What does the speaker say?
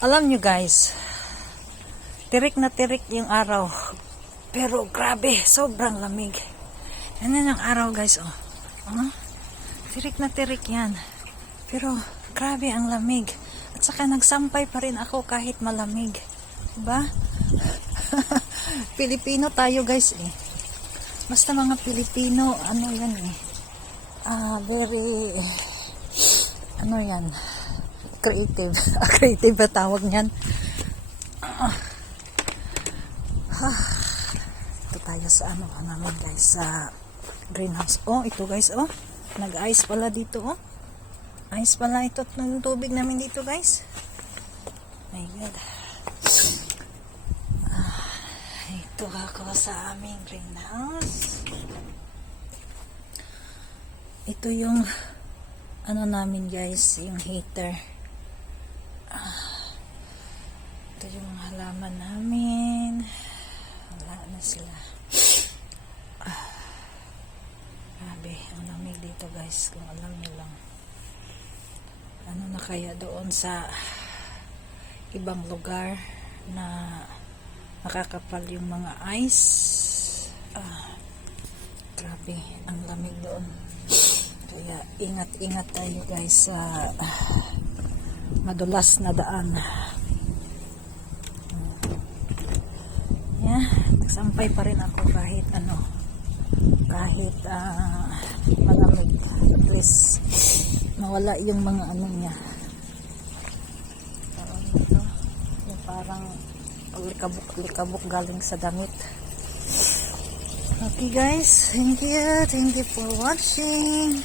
Alam nyo guys, tirik na tirik yung araw. Pero grabe, sobrang lamig. Yan yan ang araw guys, oh. Oh, tirik na tirik yan. Pero grabe ang lamig. At saka nagsampay pa rin ako kahit malamig. Diba? Pilipino tayo guys eh. Basta mga Pilipino, ano yan eh. Ah, very, ano yan, creative. creative ba tawag niyan? Ah. Ah. Ito tayo sa ano ano namin guys, sa greenhouse. Oh, ito guys, oh. Nag-ice pala dito, oh. Ice pala ito ng tubig namin dito guys. My God. Ah, ito ako sa aming greenhouse. Ito yung ano namin guys, yung heater. Ito yung halaman namin. Wala na sila. Grabe, ang lamig dito guys, kung alam nyo lang. Ano na kaya doon sa ibang lugar na nakakapal yung mga ice. Ah, grabe, ang lamig doon. Kaya ingat-ingat tayo guys sa ah, madulas na daan. Yeah, nagsampay pa rin ako kahit ano, kahit ah, malamig. At least mawala yung mga ano niya. Parang ito, yung parang likabok-likabok galing sa damit. Okay guys, thank you. Thank you for watching.